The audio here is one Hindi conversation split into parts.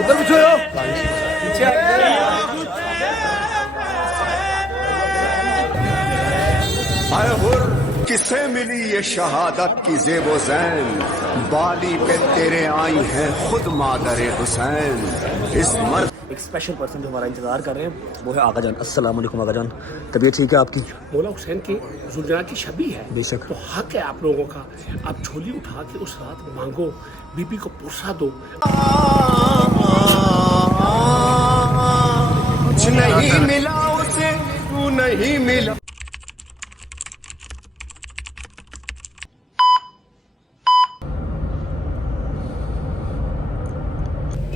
उधर पीछे हो पीछे आए हुर किसे मिली ये शहादत की ज़ेबो ज़ैन बाली पे तेरे आई है खुद मादर हुसैन इस मर्द। एक स्पेशल पर्सन जो हमारा इंतजार कर रहे हैं वो है आका जान। अस्सलाम वालेकुम आका जान, तबीयत ठीक है आपकी? मौला हुसैन की जुलजना की शबी है बेशक। तो हक है आप लोगों का, आप झोली उठा के उस रात मांगो, बीबी को पुरसा दो। कुछ नहीं मिला उसे तू नहीं मिला।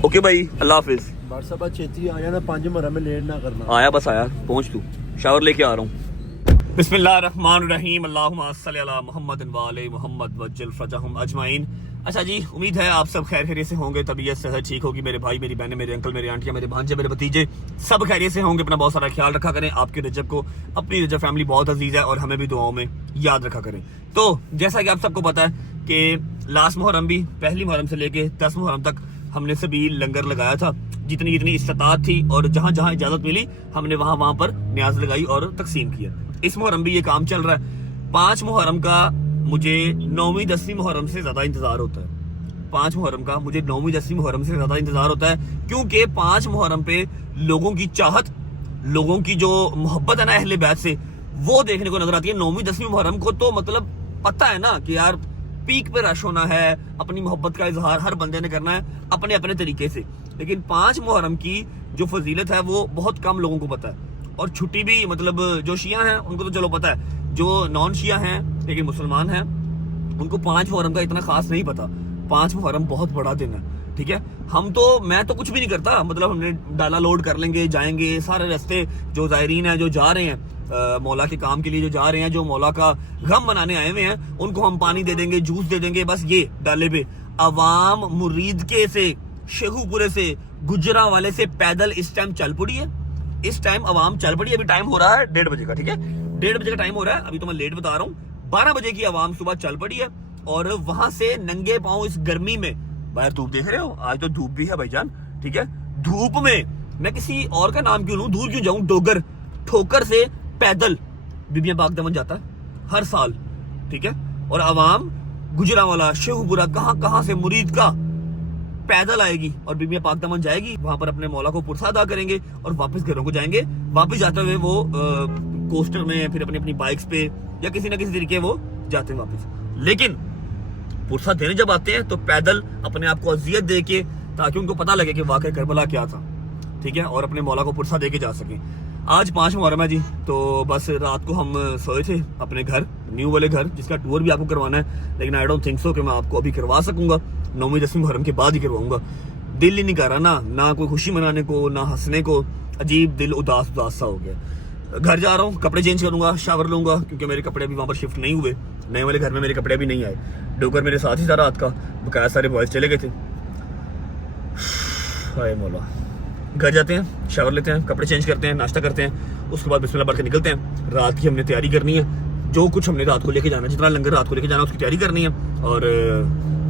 ओके भाई, अल्लाह हाफिज। व्हाट्सएप छेती आ जाना, 5 मरा में लेट ना करना। आया बस आया, पहुंच तू, शावर लेके आ रहा हूँ। बिस्मिल्लाहिर्रहमानिर्रहीम, अल्लाहुम्मा सल्ली अला मुहम्मद व आले मुहम्मद वज्जल फरजहुम अजमाइन। अच्छा जी, उम्मीद है आप सब खैर खैरियत से होंगे, तबीयत सेहत ठीक होगी। मेरे भाई, मेरी बहनें, मेरे अंकल, मेरे आंटियां, मेरे भांजे, मेरे भतीजे सब खैरियत से होंगे। अपना बहुत सारा ख्याल रखा करें। आपके रजब को, अपनी रजब फैमिली बहुत अजीज है और हमें भी दुआओं में याद रखा करें। तो जैसा कि आप सबको पता है कि लास्ट मुहर्रम भी, पहली मुहर्रम से लेके 10 मुहर्रम तक हमने सभी लंगर लगाया था। जितनी जितनी इस्तात थी और जहां जहां इजाजत मिली हमने वहां वहां पर न्याज लगाई और तकसीम किया। इस मुहर्रम भी ये काम चल रहा है। 5 मुहर्रम का मुझे 9वीं 10वीं मुहर्रम से ज्यादा इंतजार होता है। 5 मुहर्रम का मुझे 9वीं 10वीं मुहर्रम से ज्यादा इंतजार होता है, क्योंकि 5 मुहर्रम पे लोगों की चाहत, लोगों की जो मोहब्बत है ना अहले बैत से, वो देखने को नजर आती है। 9वीं 10वीं मुहर्रम को तो मतलब पता है ना कि यार पीक पे रश होना है, अपनी मोहब्बत का इजहार हर बंदे ने करना है अपने अपने तरीके से। लेकिन 5 मुहर्रम की जो फजीलत है वो बहुत कम लोगों को पता है। और छुट्टी भी, मतलब जो शिया हैं उनको तो चलो पता है, जो नॉन शिया हैं लेकिन मुसलमान हैं उनको 5 मुहर्रम का इतना खास नहीं पता। 5 मुहर्रम बहुत बड़ा दिन है, ठीक है। मैं तो कुछ भी नहीं करता, मतलब हमने डाला लोड कर लेंगे, जाएंगे सारे रास्ते। जो जायरीन है, जो जा रहे हैं मौला के काम के लिए, जो जा रहे हैं, जो मौला का गम मनाने आए हुए हैं, उनको हम पानी दे देंगे, जूस दे देंगे। बस ये डाले पे अवाम मुरीद के से, शेखुपुरे से, गुजरा वाले से पैदल इस टाइम चल पड़ी है। इस टाइम अवाम चल पड़ी है। अभी टाइम हो रहा है 1:30 बजे का, ठीक है। 1:30 बजे का टाइम हो रहा है, अभी तो मैं लेट बता रहा हूँ। 12 बजे की अवाम सुबह चल पड़ी है और वहां से नंगे पांव इस गर्मी में, बाहर धूप देख रहे हो, आज तो धूप भी है भाईजान, ठीक है। धूप में मैं किसी और का नाम क्यों लूं, दूर क्यों जाऊं, डोगर ठोकर से पैदल बीबियां पाक दमन जाता है हर साल, ठीक है। और अवाम गुजरांवाला, शेखुपुरा, कहां से मुरीद का पैदल आएगी और बीबियां पाक दमन जाएगी। वहां पर अपने मौला को पुरसा अदा करेंगे और वापस घरों को जाएंगे। वापस जाते हुए वो कोस्टर में, फिर अपनी अपनी बाइक्स पे या किसी ना किसी तरीके वो जाते हैं वापस। लेकिन पुरसा देने जब आते हैं तो पैदल अपने आप को अजियत दे के, ताकि उनको पता लगे कि वाकई करबला क्या था, ठीक है, और अपने मौला को पुरसा दे के जा सके। आज 5 मुहर्रम है जी, तो बस रात को हम सोए थे अपने घर, न्यू वाले घर, जिसका टूर भी आपको करवाना है। लेकिन आई डोंट थिंक सो कि मैं आपको अभी करवा सकूंगा, 9वीं 10वीं मुहर्रम के बाद ही करवाऊंगा। दिल ही नहीं कर रहा ना कोई खुशी मनाने को, ना हंसने को। अजीब दिल उदास सा हो गया। घर जा रहा हूँ, कपड़े चेंज करूंगा, शावर लूंगा, क्योंकि मेरे कपड़े अभी वहां पर शिफ्ट नहीं हुए। नए वाले घर में मेरे कपड़े अभी नहीं आए। डोकर मेरे साथ ही था रात का, बकाया सारे बॉयज चले गए थे। हाय मौला। घर जाते हैं, शावर लेते हैं, कपड़े चेंज करते हैं, नाश्ता करते हैं, उसके बाद बिस्मिल्लाह पढ़ के निकलते हैं। रात की हमने तैयारी करनी है, जो कुछ हमने रात को लेके जाना है, जितना लंगर रात को लेके जाना है उसकी तैयारी करनी है। और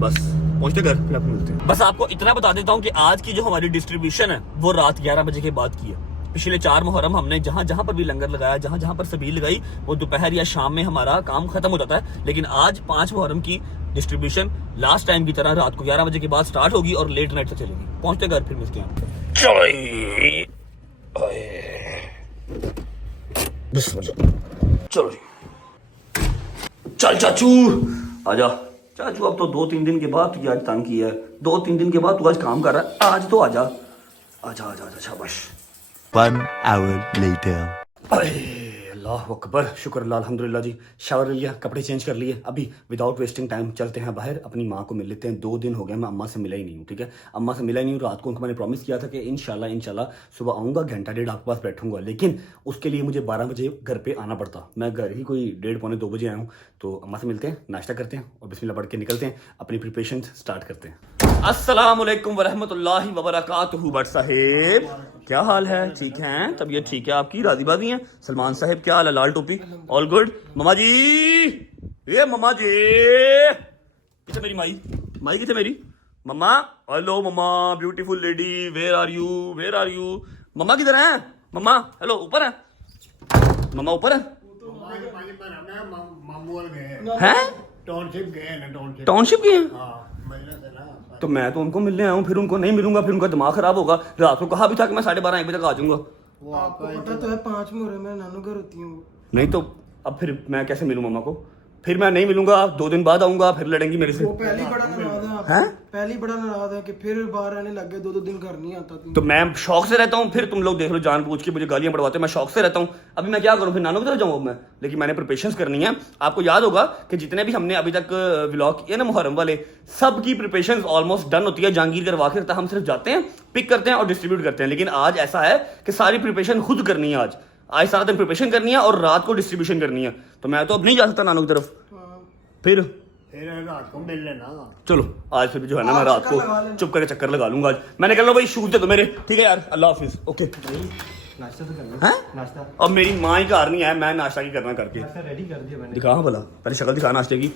बस पहुंचते घर, फिर आपको मिलते हैं। बस आपको इतना बता देता हूँ कि आज की जो हमारी डिस्ट्रीब्यूशन है वो रात 11 बजे के बाद की है। पिछले 4 मुहर्रम हमने जहां जहां पर भी लंगर लगाया, जहां जहां पर सबील लगाई, वो दोपहर या शाम में हमारा काम खत्म हो जाता है। लेकिन आज 5 मुहर्रम की डिस्ट्रीब्यूशन लास्ट टाइम की तरह रात को 11 बजे के बाद स्टार्ट होगी और लेट नाइट तक चलेगी। पहुंचते घर, फिर मिलते हैं। चलो जी, चल चाचू आजा। चाचू अब तो 2-3 दिन के बाद तुझे आज तंग किया है, 2-3 दिन के बाद तू आज काम कर रहा है, आज तो आजा आजा आजा आजा, शाबाश। 1 hour later. अल्लाह अकबर, शुक्र अल्लाह, अल्हम्दुलिल्लाह जी। शावर ले लिया, कपड़े चेंज कर लिए, अभी विदाउट वेस्टिंग टाइम चलते हैं बाहर, अपनी माँ को मिल लेते हैं। 2 दिन हो गए मैं अम्मा से मिला ही नहीं हूँ, ठीक है। अम्मा से मिला ही नहीं हूँ। रात को उनको मैंने प्रॉमिस किया था कि इंशाल्लाह सुबह आऊँगा, घंटा डेढ़ आपके पास बैठूंगा, लेकिन उसके लिए मुझे 12 बजे घर पर आना पड़ता। मैं घर ही कोई 1:30 पौने 2 बजे आया हूँ। तो अम्मा से मिलते हैं, नाश्ता करते हैं और बिस्मिल्लाह पढ़ के निकलते हैं, अपनी प्रिपरेशन स्टार्ट करते हैं। अस्सलाम वालेकुम वरहमतुल्लाहि वबरकातुहू। भट्ट साहेब क्या हाल है? ठीक हैं? तबीयत ठीक है आपकी? राजी बाजी हैं? सलमान साहब क्या हाल है? लाल टोपी ऑल गुड? ममा जी, ये ममा जी किथे मेरी माई किथे मेरी मम्मा? Hello mama, beautiful lady, where are you? मम्मा किधर हैं? मम्मा हेलो, ऊपर है मम्मा? ऊपर है हैं? टाउनशिप गए हैं? तो मैं तो उनको मिलने आया हूँ, फिर उनको नहीं मिलूंगा, फिर उनका दिमाग खराब होगा। रात को कहा भी था कि मैं 12:30 1 बजे तक आ जाऊंगा। वो आपको पता तो है 5 मुहर्रम में नानू घर होती हूँ। नहीं तो अब फिर मैं कैसे मिलूं मम्मा को? फिर मैं नहीं मिलूंगा, 2 दिन बाद आऊंगा, फिर लड़ेंगी मेरे से। वो पहली बड़ा नाराज है, पहली बड़ा नाराज है कि फिर बाहर रहने लग गए, 2 दिन घर नहीं आता। तो मैं शौक से रहता हूँ, फिर तुम लोग देख लो जानबूझ के मुझे गालियां पड़वाते, मैं शौक से रहता हूँ। अभी मैं क्या करूँ, फिर नानू की तरफ जाऊँ मैं? लेकिन मैंने प्रिपरेशंस करनी है। आपको याद होगा कि जितने भी हमने अभी तक व्लॉग किए ना मुहर्रम वाले, सब की प्रिपरेशंस ऑलमोस्ट डन होती है। जहांगीर करवा के रहता है, हम सिर्फ जाते हैं, पिक करते हैं और डिस्ट्रीब्यूट करते हैं। लेकिन आज ऐसा है कि सारी प्रिपरेशन खुद करनी है। आज सारा दिन प्रिपरेशन करनी है और रात को डिस्ट्रीब्यूशन करनी है। तो मैं तो अब नहीं जा सकता नानू की तरफ। फिर रात को मिल लेना। चलो आज फिर जो है ना, मैं रात को चुप करके चक्कर लगा लूंगा। आज मैंने कह लो भाई, शूज दे दो मेरे, ठीक है यार, अल्लाह हाफिज, ओके। नाश्ता तो करना है। नाश्ता अब मेरी माँ ही घर नहीं है, मैं नाश्ता की करना करके रेडी कर दिया मैंने। दिखा भला, पहले शक्ल दिखा नाश्ते की।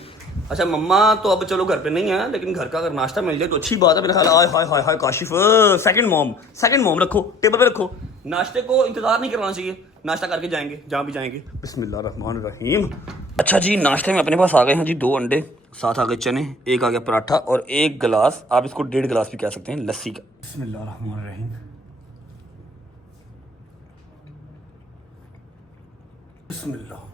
अच्छा मम्मा तो अब चलो घर पे नहीं है, लेकिन घर का अगर नाश्ता मिल जाए तो अच्छी बात है मेरे ख्याल। हाय हाय काशिफ, सेकंड मॉम रखो, टेबल पे रखो। नाश्ते को इंतजार नहीं करवाना चाहिए, नाश्ता करके जाएंगे जहाँ भी जाएंगे। बिस्मिल्लाहिर्रहमानिर्रहीम। अच्छा जी, नाश्ते में अपने पास आ गए हैं जी 2 अंडे, साथ आ गए चने, एक आ गया पराठा और 1 गिलास, आप इसको 1.5 गिलास भी कह सकते हैं, लस्सी का। बिस्मिल्लाहिर्रहमानिर्रहीम। बिस्मिल्लाह।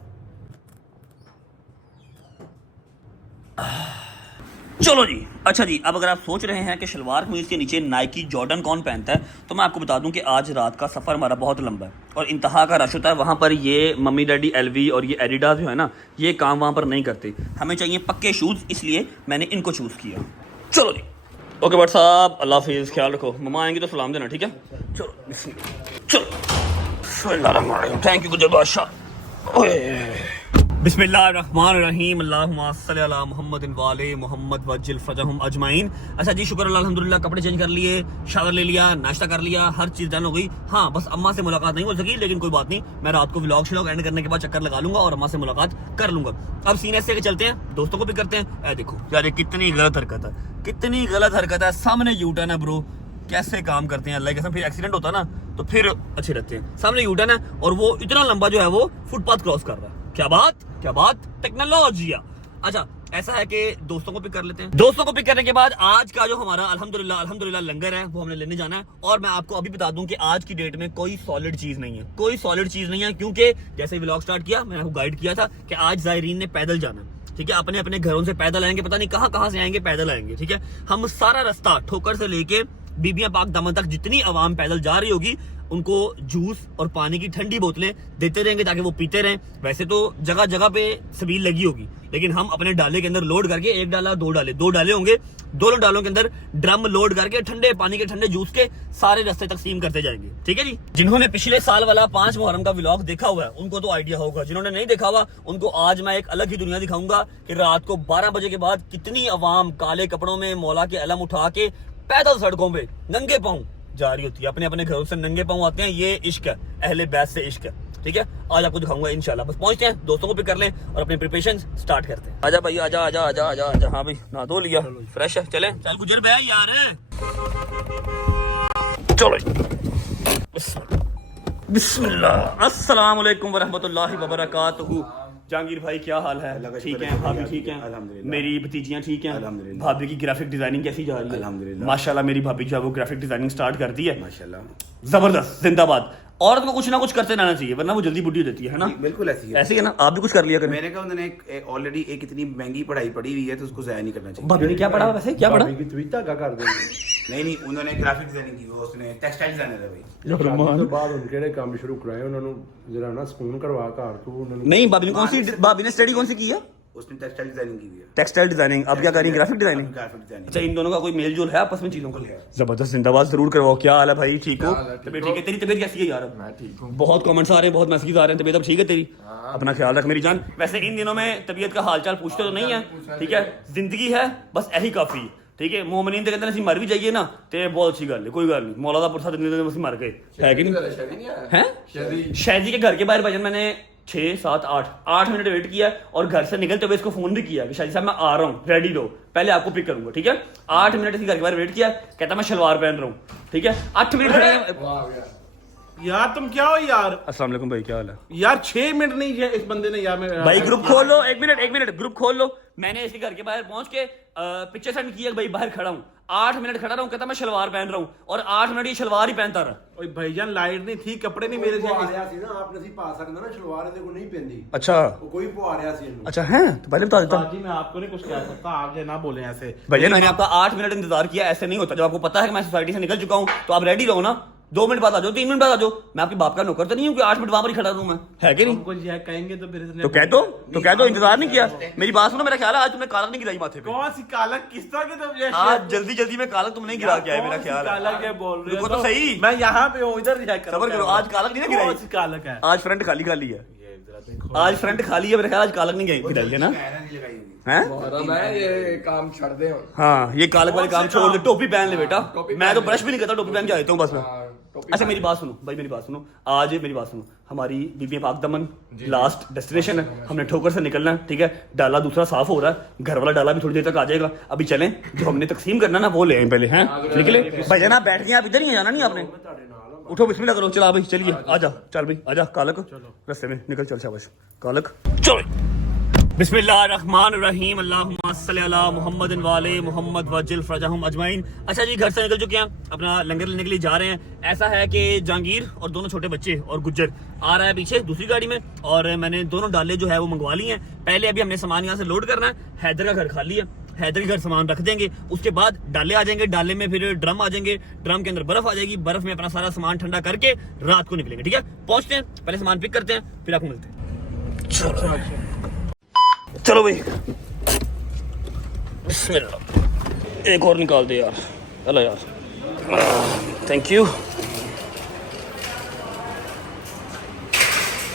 चलो जी। अच्छा जी, अब अगर आप सोच रहे हैं कि शलवार कमीज के नीचे नाइकी जॉर्डन कौन पहनता है, तो मैं आपको बता दूं कि आज रात का सफ़र हमारा बहुत लंबा है और इंतहा का रश होता है। वहाँ पर ये मम्मी डैडी एलवी और ये एडिडास जो है ना, ये काम वहाँ पर नहीं करते। हमें चाहिए पक्के शूज़, इसलिए मैंने इनको चूज़ किया। चलो जी, ओके भट्ट साहब, अल्लाह हाफिज़, ख्याल रखो। मम्मा आएंगे तो सलाम देना, ठीक है? चलो थैंक यू गुजर बादशाह। बिस्मिल्लाहिर्रहमानिर्रहीम, अल्लाहुम्मा सल्ली अला मुहम्मदिन व आले मुहम्मद वज्जिल फरजहुम अजमाइन। अच्छा जी, शुक्र अल्लाह, अल्हम्दुलिल्लाह, कपड़े चेंज कर लिए, शावर ले लिया, नाश्ता कर लिया, हर चीज़ डन हो गई। हाँ, बस अम्मा से मुलाकात नहीं हो सकी, लेकिन कोई बात नहीं, मैं रात को व्लॉग एंड करने के बाद चक्कर लगा लूंगा और अम्मा से मुलाकात कर लूंगा। अब सीन ऐसे के चलते हैं, दोस्तों को भी करते हैं। देखो यार, कितनी गलत हरकत है, कितनी गलत हरकत है। सामने यूटर्न है ब्रो, कैसे काम करते हैं अल्लाह के कसम। फिर एक्सीडेंट होता ना तो फिर अच्छे रहते हैं। सामने यूटर्न है और वो इतना लंबा जो है वो फुटपाथ क्रॉस कर रहा है। क्या बात टेक्नोलॉजी। अच्छा ऐसा है कि दोस्तों को पिक कर लेते हैं। दोस्तों को पिक करने के बाद आज का जो हमारा अल्हम्दुलिल्लाह लंगर है वो हमने लेने जाना है। और मैं आपको अभी बता दूं कि आज की डेट में कोई सॉलिड चीज नहीं है, क्योंकि जैसे व्लॉग स्टार्ट किया मैंने आपको गाइड किया था कि आज जायरीन ने पैदल जाना, ठीक है? अपने अपने घरों से पैदल आएंगे, पता नहीं कहां से आएंगे, पैदल आएंगे, ठीक है? हम सारा रास्ता ठोकर से लेके बीबियां पाक दामन तक जितनी आवाम पैदल जा रही होगी उनको जूस और पानी की ठंडी बोतलें देते रहेंगे ताकि वो पीते रहें। वैसे तो जगह जगह पे सबील लगी होगी, लेकिन हम अपने डाले के अंदर लोड करके 1 डाला 2 डाले होंगे, दोनों डालों के अंदर ड्रम लोड करके ठंडे पानी के ठंडे जूस के सारे रास्ते तकसीम करते जाएंगे, ठीक है जी? जिन्होंने पिछले साल वाला 5 मुहर्रम का व्लॉग देखा हुआ है उनको तो आइडिया होगा, जिन्होंने नहीं देखा हुआ उनको आज मैं एक अलग ही दुनिया दिखाऊंगा कि रात को 12 बजे के बाद कितनी आवाम काले कपड़ों में मौला के अलम उठा के पैदल सड़कों पे नंगे पांव जा रही होती है, अपने अपने घरों से नंगे पांव आते हैं। ये इश्क है, अहले बैत से इश्क है, ठीक है? आज आपको दिखाऊंगा इंशाल्लाह। बस पहुंचते हैं, दोस्तों को पिक कर लें और अपनी प्रिपरेशन स्टार्ट करते हैं। आजा भाई, आजा। हाँ भाई, नहा धो लिया, फ्रेश है, चले चल गुजर भाई यार। चलो बिस्मिल्लाह। अस्सलाम वालेकुम वरहमतुल्लाहि वबरकातुहू। जहांगीर भाई क्या हाल है? ठीक है, भाभी ठीक है, मेरी भतीजियां ठीक हैं, भाभी की ग्राफिक डिजाइनिंग कैसी जा रही है? अल्हम्दुलिल्लाह माशाल्लाह, मेरी भाभी जो है वो ग्राफिक डिजाइनिंग स्टार्ट कर दी है माशाल्लाह, जबरदस्त, जिंदाबाद। औरत को कुछ ना कुछ करते रहना चाहिए वरना वो जल्दी बुढ़ी हो जाती है ना? बिल्कुल ऐसी है, ऐसी है ना? आप भी कुछ कर लिया करें। मैंने कहा उन्होंने ऑलरेडी एक इतनी महंगी पढ़ाई पढ़ी हुई है तो उसको जाया नहीं करना चाहिए। भाभी ने क्या पढ़ा वैसे, क्या पढ़ा? धागा कर देंगे। ਨਹੀਂ ਨਹੀਂ ਉਹਨਾਂ ਨੇ ਗ੍ਰਾਫਿਕ ਡਿਜ਼ਾਈਨਿੰਗ की उसने टेक्सटाइल डिजाइनर है भाई ਸ਼ਾਦੀ ਤੋਂ ਬਾਅਦ ਹੁਣ ਕਿਹੜੇ ਕੰਮ ਸ਼ੁਰੂ ਕਰਾਏ ਉਹਨਾਂ ਨੂੰ ਜਰਾ ਨਾ ਸਕੂਨ ਕਰਵਾ ਘਰ ਤੂੰ ਉਹਨਾਂ ਨੂੰ नहीं भाभी ने स्टडी कौन सी की है? उसने टेक्सटाइल डिजाइनिंग की हुई है टेक्सटाइल डिजाइनिंग। अब क्या करेंगे? Graphic designing. ग्राफिक डिजाइनिंग अच्छा, इन दोनों का कोई मेल जोल है आपस में चीजों का? जबरदस्त, जिंदाबाद जरूर करवाओ। क्या हाल है भाई? ठीक हो? तबीयत ठीक है? तेरी तबीयत कैसी है यार? मैं ठीक हूँ। बहुत कमेंट्स आ रहे हैं, बहुत मैसेज आ रहे हैं। तबीयत अब ठीक है तेरी? अपना ख्याल रख मेरी जान। वैसे इन दिनों में तबीयत का हालचाल पूछते तो नहीं है, ठीक है? जिंदगी है बस यही काफी है, ठीक है? मोमिनीन तो कहते हैं मर भी जाइए ना तो बहुत अच्छी गल है, कोई गल नहीं। मौला दा पुरसा दिन में मर गए है कि नहीं? हैं? शादी के घर के बाहर भजन मैंने 6 7 8 मिनट वेट किया और घर से निकलते हुए इसको फोन भी किया कि शादी साहब मैं आ रहा हूँ, रेडी रहो, पहले आपको पिक करूंगा, ठीक है? 8 मिनट इसके घर के बाहर वेट किया, कहता मैं शलवार पहन रहा हूँ, ठीक है? 8 मिनट खड़े। यार तुम क्या हो यार? अस्सलाम वालेकुम भाई, क्या हाल है? यार 6 मिनट नहीं है इस बंदे ने यार मैं भाई ग्रुप खोल लो, एक मिनट ग्रुप खोल लो। मैंने इसके घर के बाहर पहुंच के पिक्चर सेंड किया, भाई बाहर खड़ा हूँ, 8 मिनट खड़ा रहा हूँ, कहता मैं शलवार पहन रहा हूँ और 8 मिनट ये शलवार ही पहनता रहा। ओए भाईजान लाइट नहीं थी, कपड़े नहीं मेरे से। ਰਿਹਾ ਸੀ ਨਾ ਆਪ ਨਹੀਂ ਪਾ ਸਕਦਾ ਨਾ ਸ਼ਲਵਾਰ ਇਹਦੇ ਕੋ ਨਹੀਂ ਪੈਂਦੀ अच्छा ਉਹ ਕੋਈ ਪਵਾ ਰਿਹਾ ਸੀ ਇਹਨੂੰ अच्छा है, तो पहले बता देता। जी मैं आपको नहीं कुछ कह सकता, आप ये ना बोले ऐसे। भैया मैंने आपका 8 मिनट इंतजार किया, ऐसे नहीं होता। जब आपको पता है कि मैं सोसाइटी से निकल चुका हूँ तो आप रेडी रहो ना। 2 मिनट बाद आ जाओ, 3 मिनट बाद आ जाओ। मैं आपके बाप का नौकर तो नहीं हूँ कि 8 मिनट वहां पर ही खड़ा रहूं मैं, है कि नहीं? हमको ये कहेंगे तो फिर इसने तो कह दो इंतजार नहीं किया। मेरी बात सुनो, मेरा ख्याल है आज तुमने कालक नहीं गिराई माथे पे। कौन सी कालक किस तरह के तुम ये आज जल्दी में कालक तुमने गिरा के आए, मेरा ख्याल है। कालक ये बोल रहे रुको हो तो सही, मैं यहाँ पे हूँ, इधर रिएक्ट करो। सबर करो, आज कालक नहीं ना कौन सी गिराई, कालक है? आज फ्रंट खाली है। आज फ्रंट खाली है, मेरा ख्याल आज कालक नहीं गिराई है ना? हैं? मैं ये काम छड़ दे हाँ, ये कालक वाले काम छोड़ दे, टोपी पहन ले बेटा। मैं तो ब्रश भी नहीं करता, टोपी पहन के आ जाता हूँ बस मैं। अच्छा मेरी बात सुनो भाई, मेरी बात सुनो, आज मेरी बात सुनो, हमारी बीबी पाक दमन लास्ट डेस्टिनेशन है, हमने ठोकर से निकलना है, ठीक है? डाला दूसरा साफ हो रहा है, घर वाला डाला भी थोड़ी देर तक आ जाएगा। अभी चलें, जो हमने तकसीम करना ना वो ले आए पहले, हैं? निकले भाई ना, बैठ गए आप इधर ही जाना नहीं आपने। उठो बिस्मिल्लाह करो, चला भाई चलिए, आजा चल भाई आजा कालक, रास्ते में निकल, चल शाबाश कालक चलो। बिस्मिल्लाहिर्रहमानिर्रहीम, अल्लाहुम्मा सल्ली अला मुहम्मदिन व आले मुहम्मद वज्जिल फरजहुम अजमाइन। अच्छा जी, घर से निकल चुके हैं, अपना लंगर लेने के लिए जा रहे हैं। ऐसा है कि जहांगीर और दोनों छोटे बच्चे और गुज्जर आ रहा है पीछे दूसरी गाड़ी में, और मैंने दोनों डाले जो है वो मंगवा लिए हैं। पहले अभी हमने सामान यहाँ से लोड करना है। हैदर का घर खाली है, हैदर के घर सामान रख देंगे, उसके बाद डाले आ जाएंगे, डाले में फिर ड्रम आ जाएंगे, ड्रम के अंदर बर्फ आ जाएगी, बर्फ में अपना सारा सामान ठंडा करके रात को निकलेंगे, ठीक है? पहुंचते हैं, पहले सामान पिक करते हैं, फिर आपको मिलते हैं। चलो भाई, बिस्मिल्लाह। एक और निकाल दे यार, अल्लाह यार, थैंक यू।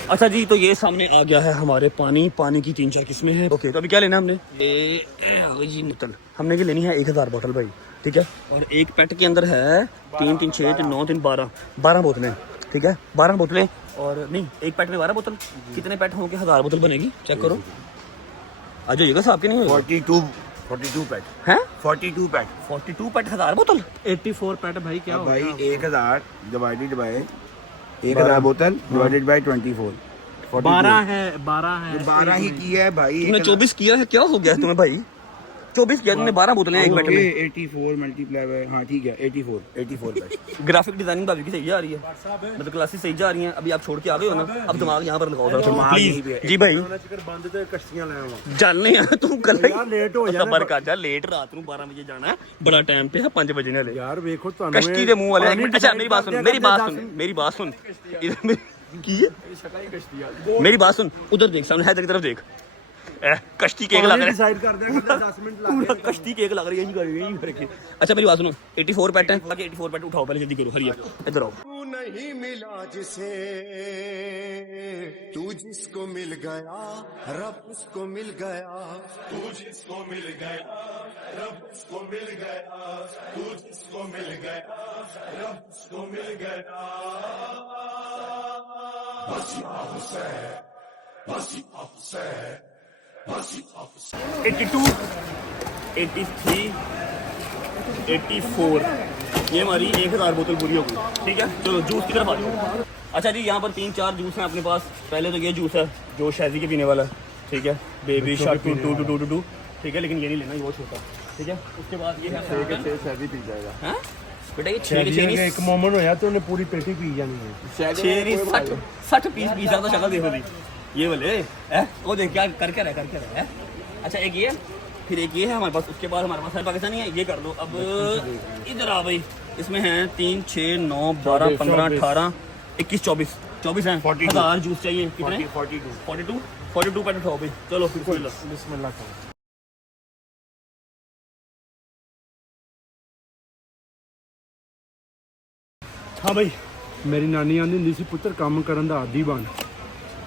अच्छा जी, तो ये सामने आ गया है हमारे पानी की 3-4 किस्में हैं। ओके, तो अभी क्या लेना है हमने? ये बोतल हमने ये लेनी है 1000 बोतल भाई, ठीक है? और एक पेट के अंदर है 3 3 6 3 9 3 12 बोतलें, ठीक है? 12 बोतलें, और नहीं एक पेट में 12 बोतल। कितने पेट होंगे? 1000 बोतल बनेगी, चेक करो। आ जाइएगा साहब के नहीं होगा? 42 पैट हैं? 42 पैट 42 पेट 1000 बोतल, 84 पैट भाई क्या होगा? भाई 1000 डिवाइडेड बाय 1000 बोतल डिवाइडेड बाय 24 12 है 12 ही किया है भाई। तुमने 24 किया है, क्या हो गया है तुम्हें भाई? 24 किया तुमने, 12 बोतलें एक पेट में। 84 मल्टीप्लाई बाय, हाँ ठीक है 84 पैट। ग्राफिक डिजाइनिंग भाभी की सही जा रही है, मतलब क्लासेस सही जा रही हैं। अभी आप छोड़ के आ गए हो ना, अब दिमाग यहाँ पर लगाओ थोड़ा प्लीज। जी भाई बंद ते कश्तियां ले आवा चलने हैं, तू कल यार लेट हो जाना। सबर कर जा, लेट रात ਨੂੰ 12 ਵਜੇ ਜਾਣਾ ਹੈ, ਬੜਾ ਟਾਈਮ ਪਿਆ 5 ਵਜੇ ਨਾਲੇ यार देखो ਤੁਹਾਨੂੰ कश्ती ਦੇ मुंह वाले। अच्छा मेरी बात सुन, मेरी बात सुन की है, मेरी बात सुन, उधर देख सामने हैदर की तरफ देख, कश्ती केक लग रहा है, डिसाइड कर दिया कि 10 मिनट पूरा कश्ती केक लग रही है, यही करके। अच्छा मेरी बात सुनो, 84 पैट है, बाकी 84 पैट उठाओ, पहले जल्दी करो, हरिया इधर आओ। तू नहीं मिला जिसे, तू जिसको मिल गया रब उसको मिल गया, तू जिसको मिल गया रब उसको मिल गया, तू जिसको मिल गया रब उसको मिल गया। बसिया हुसैन, बसिया हुसैन, बसिया हुसैन। 82 83 84 ये हमारी 1000 बोतल पूरी हो गई, ठीक है? चलो जूस की तरफ आ जाओ। अच्छा जी, यहाँ पर 3-4 जूस हैं अपने पास। पहले तो ये जूस है जो शहजी के पीने वाला है, ठीक है? बेबी शार्क 2 ठीक है, लेकिन ये नहीं लेना, ये वो छोटा, ठीक है? उसके बाद ये है शहदी पी जाएगा। हैं बेटा, ये 6 एक मोमेंट होया तो उन्हें पूरी पेटी पी जानी है। 60 पीस पी शक्ल देखो दी ये बोले है, वो देख क्या करके रहा है। अच्छा एक ये फिर एक ये है हमारे पास, उसके बाद हमारे पास है पाकिस्तानी है, ये कर लो। अब इधर आ भाई, इसमें हैं 3, 6, 9, 12, 15, 18, 21, 24 हैं। 1000 जूस चाहिए कितने? 42 पैकेट हो भाई। चलो फिर बिस्मिल्लाह करो। हाँ भाई, मेरी नानी आंदी हुंदी सी पुत्तर काम करन दा आदी बन,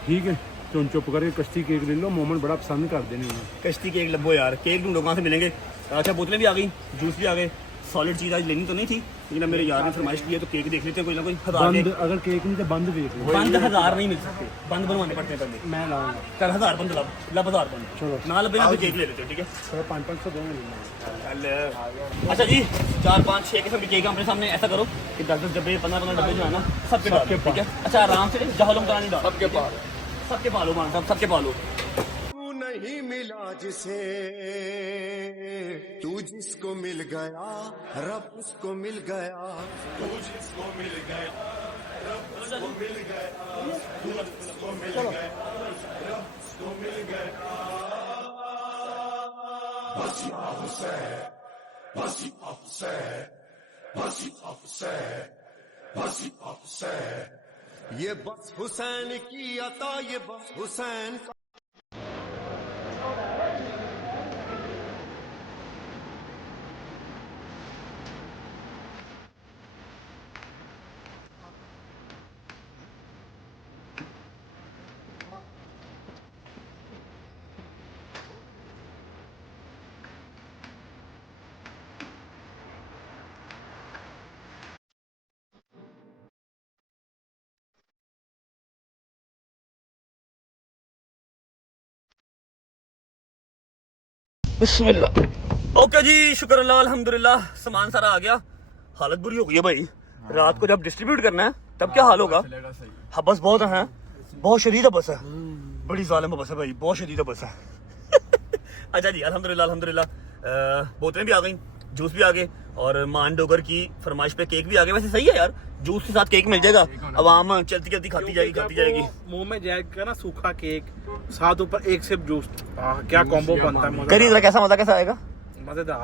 ठीक है। तो चुप करके कश्ती केक ले लो, मोमन बड़ा पसंद करते हैं उन्हें। कश्ती केक लबो यार, केक ढूंढो कहाँ से मिलेंगे। अच्छा बोतलें भी आ गई, जूस भी आ गए। सॉलिड चीज़ आज लेनी तो नहीं थी, लेकिन अब मेरे यार ने फरमाइश की है तो केक देख लेते हैं कोई ना कोई। बंद अगर केक नहीं तो बंद देख लो। बंद 1000 नहीं मिल सकते, बंद बनवाने पड़ते हैं पहले। मैं लाऊंगा। चल 1000 बंद लब 1000 बंद। चलो ना लबे ना केक ले लेते हो, ठीक है। तो 500 दोगे। अच्छा जी, 4, 5, 6 किस्म के केक हमारे सामने। ऐसा करो कि 10 डब्बे 15 डब्बे जो है ना सबके पास, ठीक है। अच्छा आराम से जहलम करानी डाल, सबके पालो मान साहब, सबके पालो। तू नहीं मिला जिसे, तू जिसको मिल गया रब उसको मिल गया, तू जिसको मिल गया रब उसको मिल गया, तू जिसको मिल गया रब उसको मिल गया। वसीफा हुसैन, वसीफा हुसैन, वसीफा हुसैन, वसीफा हुसैन, ये बस हुसैन की अता, ये बस हुसैन का। बिस्मिल्लाह। ओके जी, शुक्र अल्लाह अल्हम्दुलिल्लाह, सामान सारा आ गया। हालत बुरी हो गई है भाई, रात को जब डिस्ट्रीब्यूट करना है तब क्या हाल होगा। हबस बहुत है, बहुत शदीद बस है, बड़ी जालिम बस है भाई, बहुत शदीद बस है। अच्छा जी, अल्हम्दुलिल्लाह अल्हम्दुलिल्लाह, बोतलें भी आ गई, जूस भी आ गए, और मान डोगर की फरमाइश पे केक भी आ गए। वैसे सही है यार, जूस के साथ केक मिल जाएगा, अवाम चलती चलती खाती जाएगी। मुंह में जाएगा ना सूखा केक, साथ ऊपर एक सिप जूस, क्या कॉम्बो बनता है। करिए जरा कैसा मजा कैसा आएगा। मजेदार।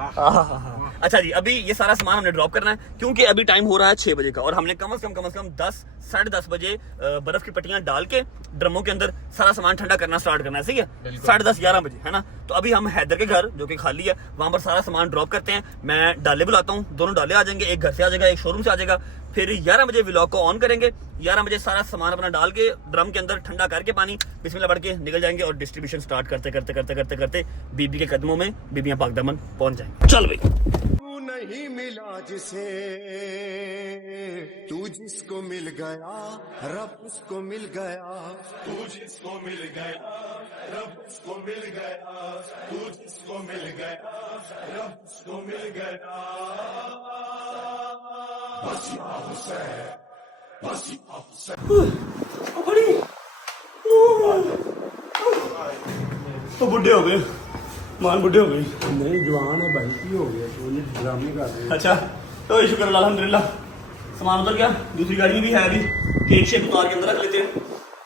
अच्छा जी, अभी ये सारा सामान हमने ड्रॉप करना है, क्योंकि अभी टाइम हो रहा है 6 बजे का, और हमने कम से कम 10 साढ़े 10 बजे बर्फ की पट्टियां डाल के ड्रमों के अंदर सारा सामान ठंडा करना स्टार्ट करना है, सही है। 10:30 11 बजे है ना। तो अभी हम हैदर के घर जो कि खाली है, वहां पर सारा सामान ड्रॉप करते हैं। मैं डाले बुलाता हूँ, दोनों डाले आ जाएंगे, एक घर से आ जाएगा, एक शोरूम से आ जाएगा। फिर 11 बजे व्लॉग को ऑन करेंगे, 11 बजे सारा सामान अपना डाल के ड्रम के अंदर ठंडा करके पानी बिस्मिल्लाह पढ़ के निकल जाएंगे, और डिस्ट्रीब्यूशन स्टार्ट करते बीबी के कदमों में बीबियां पाकदामन पहुंच जाएंगे। चल भाई। तू नहीं मिला जिसे, तू जिसको मिल गया रब उसको मिल गया, तू जिसको मिल गया रब उसको मिल गया, तू जिसको मिल गया रब उसको मिल गया। वसीफा हुसैन, वसीफा हुसैन। तो बुढ़े हो गए, मान बुढ़े हो गई। नहीं जवान है भाई, की हो गया तो ये ड्रामे कर रहे हैं। अच्छा तो शुक्र अल्लाह अल्हम्दुलिल्लाह, सामान उतर गया। दूसरी गाड़ी में भी है, अभी केक शेक उतार के अंदर रख लेते हैं,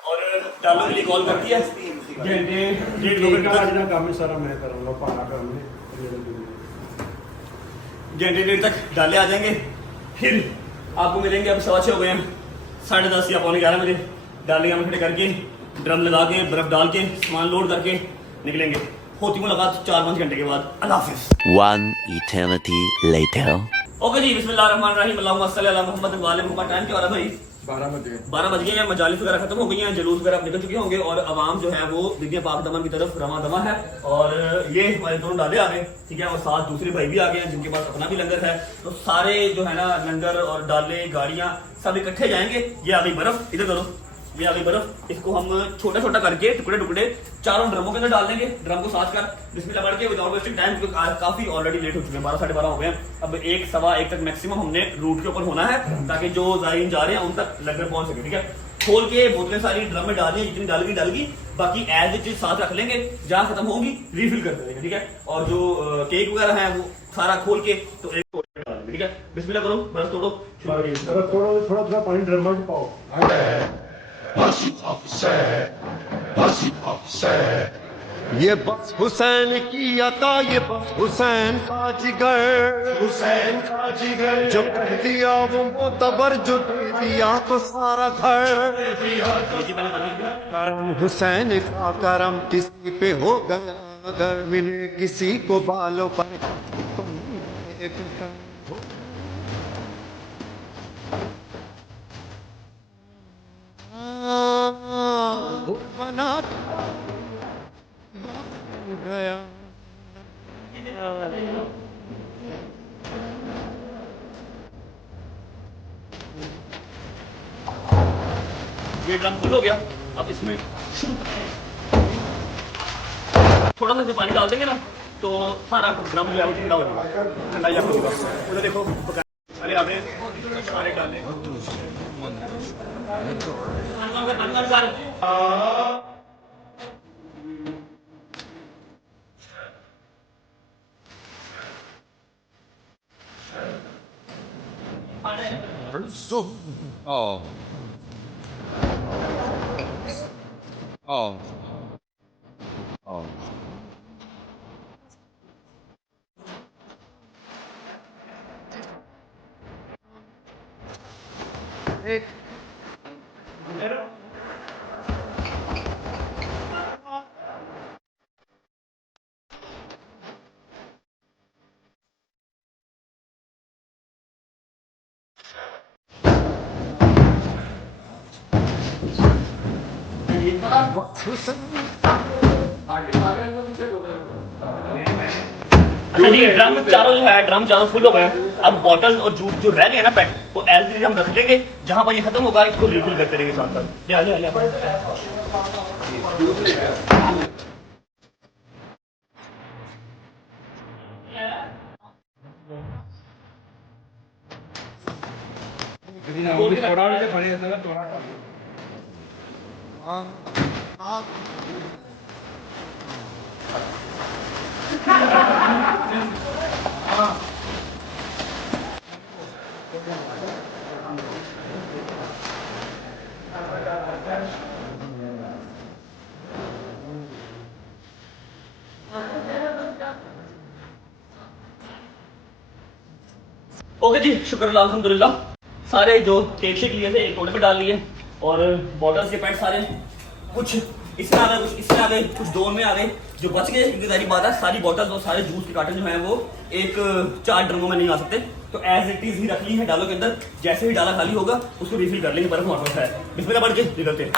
और डालों के लिए कॉल कर दिया। घंटे 1.5 आज का काम सारा मैं करूंगा, पारा काम है। घंटे 1.5 तक डाले आ जाएंगे। फिर आपको मिलेंगे, अब 6:15 हो गए हैं, 10:30 या 11:15 बजे डाले हम खड़े करके, ड्रम लगा के, बर्फ डाल के, सामान लोड करके निकलेंगे। होती मुलाकात 4-5 घंटे के बाद। अल्लाह हाफिज़। One eternity later. ओके जी, बिस्मिल्लाहिर्रहमानिर्रहीम, अल्लाहुम्मा सल्ली अला मुहम्मद व आले मुहम्मद। टाइम क्या हो रहा है भाई? 12 बज गए हैं। मजालिस वगैरह खत्म हो गई हैं, जुलूस वगैरह निकल चुके होंगे, और आवाम जो है वो बीबियां पाक दमन की तरफ रवा दमा है। और ये हमारे दोनों डाले आ गए, ठीक है, और साथ दूसरे भाई भी आ गए हैं जिनके पास अपना भी लंगर है। तो सारे जो है ना लंगर और डाले गाड़ियां सब इकट्ठे जाएंगे। ये आ गई बर्फ, इधर करो, ये आ गई बर्फ। इसको हम छोटा छोटा करके टुकड़े चारों ड्रमों के अंदर डाल देंगे। ड्रम को साथ कर बिस्मिल्लाह पढ़ के विदाउट वेस्टिंग टाइम, क्योंकि काफी ऑलरेडी लेट हो चुके हैं, 12 साढ़े 12 हो गए हैं। अब 1 सवा 1 तक मैक्सिमम हमने रूट के ऊपर होना है, ताकि जो जायरीन जा रहे हैं उन तक लंगर पहुंच सके, ठीक है। खोल के बोतलें सारी ड्रम में डालनी है, जितनी डालगी, बाकी एज इट इज साथ रख लेंगे, जहां खत्म होगी रीफिल कर देंगे, ठीक है। और जो केक वगैरह है वो सारा खोल के तो एक डाल देंगे, ठीक है। बिस्मिल्लाह करो, बर्फ तोड़ो, थोड़ा पानी ड्रम में पाओ। वसीफा हुसैन, वसीफा हुसैन, ये बस हुसैन की अता, ये बस हुसैन का जिगर, हुसैन का जिगर। जो कह दिया वो मोतबर, जो दे दिया तो सारा घर। करम हुसैन का करम किसी पे हो गया, अगर मिले किसी को बालों पर तो एक बना गया। ये ड्रम फुल हो गया। अब इसमें थोड़ा सा जो पानी डाल देंगे ना तो सारा ड्रम जो है वो ठंडा हो जाएगा, ठंडा ही होगा। उधर देखो अरे आपने सारे डाले Oh. Oh. Oh. अच्छा जी, ड्रम चारों जो है ड्रम चारों फुल हो गए। अब बॉटल और जूस जो रह गए ना पैक वो एज इट हम रख देंगे, जहां पर ये खत्म होगा इसको रिफिल करते रहेंगे साथ साथ। ले ओके जी, शुक्र अल्हम्दुलिल्लाह। सारे जो केक शेक लिए थे एक टोटे पे डाल लिए और बॉटल्स के पैक सारे कुछ इसमें आ गए, कुछ इसमें आ गए, कुछ डोन में आ गए। जो बच गए इनकी सारी बात है, सारी बॉटल्स और सारे जूस के कार्टन जो है वो एक 4 ड्रमों में नहीं आ सकते, तो एज इट इज ही रख ली है डालों के अंदर। जैसे ही डाला खाली होगा उसको रिफिल कर लेंगे, बर्फ हमारे पास है। बिस्मिल्लाह बढ़ के निकलते हैं।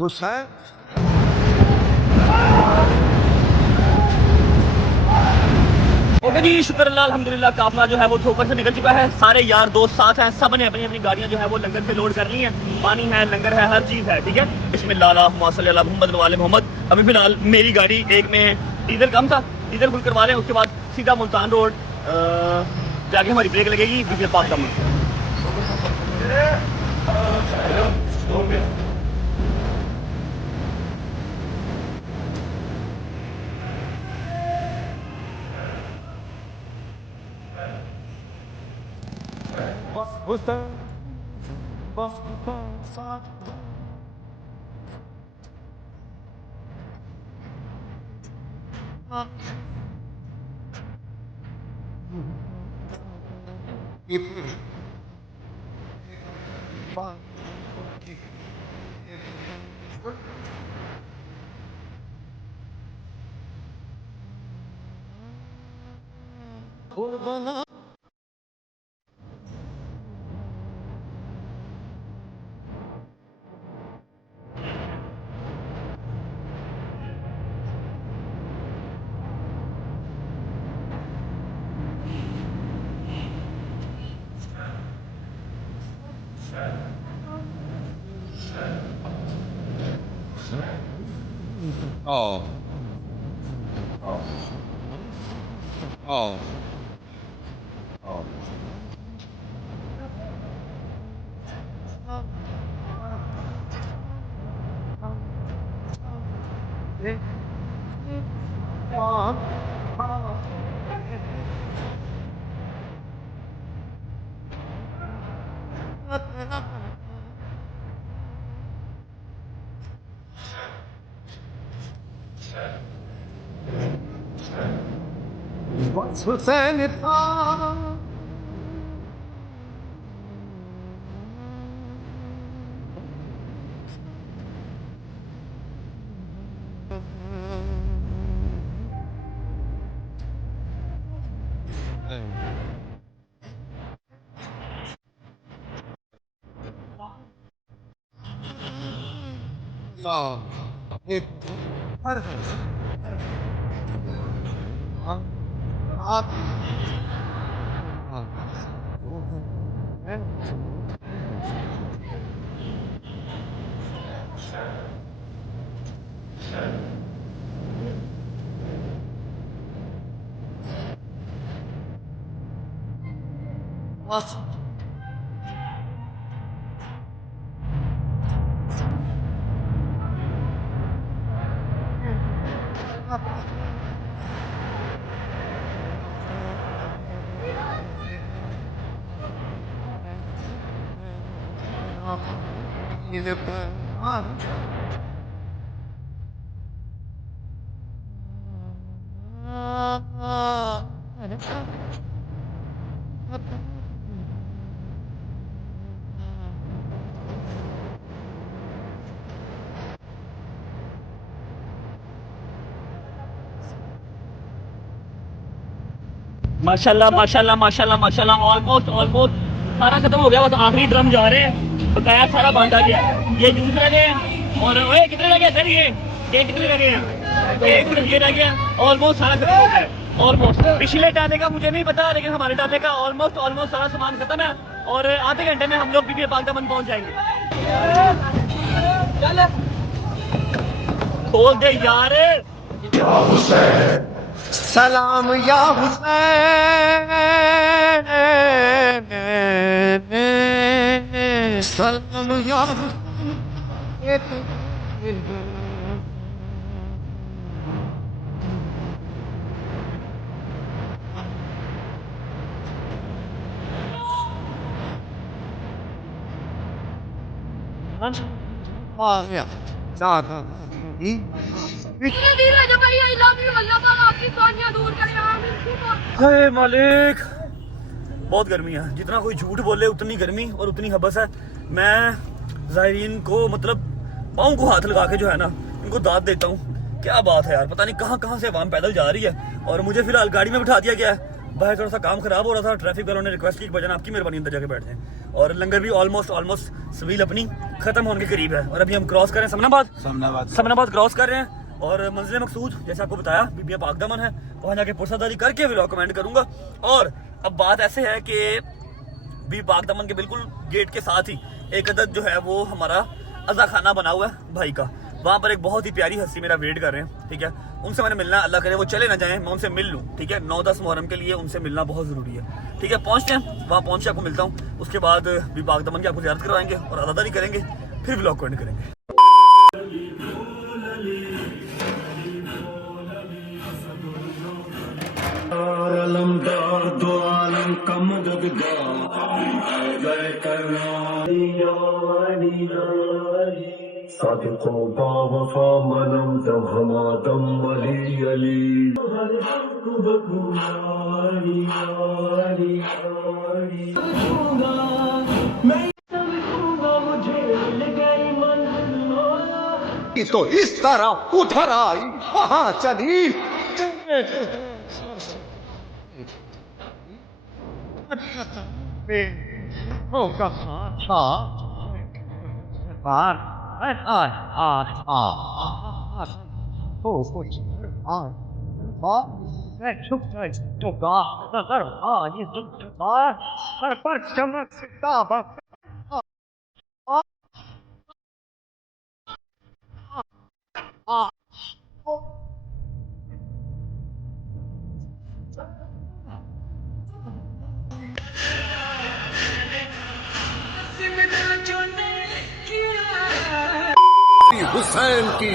हुसैन ओके जी, शुक्र अल्लाह अल्हम्दुलिल्लाह। काफला जो है वो ठोकर से निकल चुका है। सारे यार दोस्त साथ हैं, सब ने अपनी अपनी गाड़ियां जो है वो लंगर पे लोड कर ली हैं। पानी है, लंगर है, हर चीज है, ठीक है। बिस्मिल्लाह अल्लाहुम्मा सल्ली अला मुहम्मद वाले मोहम्मद। अभी फिलहाल मेरी गाड़ी एक में डीजल कम था, डीजल फुल करवा रहे हैं। उसके बाद सीधा मुल्तान रोड जाके हमारी ब्रेक लगेगी बीपीएल पार्क का। Hussain Oh. Oh. Oh. Oh. Oh. It. माशाल्लाह माशाल्लाह माशाल्लाह माशाल्लाह ऑलमोस्ट ऑलमोस्ट सारा खत्म हो गया, बस आखिरी ड्रम जा रहे हैं, बकाया सारा बांटा गया। ये जूस लगे हैं और ओए कितने लगे सर, ये कितने लगे हैं, एक ये रह गया। ऑलमोस्ट सारा खत्म हो गया, ऑलमोस्ट। पिछले टाले का मुझे नहीं पता, लेकिन हमारे टाले का ऑलमोस्ट ऑलमोस्ट सारा सामान खत्म है और आधे घंटे में हम लोग बीबी पाक दामन पहुंच जाएंगे। खोल दे यार। सलाम या हुसैन, सलाम या हे मालिक, बहुत गर्मी है, जितना कोई झूठ बोले उतनी गर्मी और उतनी हबस है। मैं ज़ायरीन को मतलब पाँव को हाथ लगा के जो है ना इनको दाद देता हूँ। क्या बात है यार, पता नहीं कहाँ कहाँ से आवाम पैदल जा रही है और मुझे फिलहाल गाड़ी में बिठा दिया गया है। बाहर थोड़ा सा काम खराब हो रहा था, ट्रैफिक वालों ने रिक्वेस्ट की बजाना आपकी मेहरबानी अंदर जाके बैठ जाएं। और लंगर भी ऑलमोस्ट ऑलमोस्ट सवील अपनी खत्म होने के करीब है और अभी हम क्रॉस कर रहे हैं समनाबाद क्रॉस कर रहे हैं और मंजिल मकसूद जैसे आपको बताया बीबी पाक दामन है, वहाँ जाके पुरसादारी करके व्लॉग कमेंट करूंगा। और अब बात ऐसे है कि बीबी पाक दामन के बिल्कुल गेट के साथ ही एक अदद जो है वो हमारा अज़ा खाना बना हुआ है भाई का। वहाँ पर एक बहुत ही प्यारी हस्ती मेरा वेट कर रहे हैं, ठीक है। उनसे मैंने मिलना, अल्लाह करे वो चले ना जाएं, मैं उनसे मिल लूँ, ठीक है। 9-10 मुहर्रम के लिए उनसे मिलना बहुत ज़रूरी है, ठीक है। पहुँचते हैं, वहाँ पहुँच के आपको मिलता हूँ। उसके बाद बीबी पाक दामन की आपको ज़ियारत करवाएंगे और अज़ादारी करेंगे, फिर व्लॉग कमेंट करेंगे। अलमदार दो आलम का मददगार सादिको बावफा मनम दम हमादम अली अली तो इस तरह उधर आई वहां चली हुसैन की।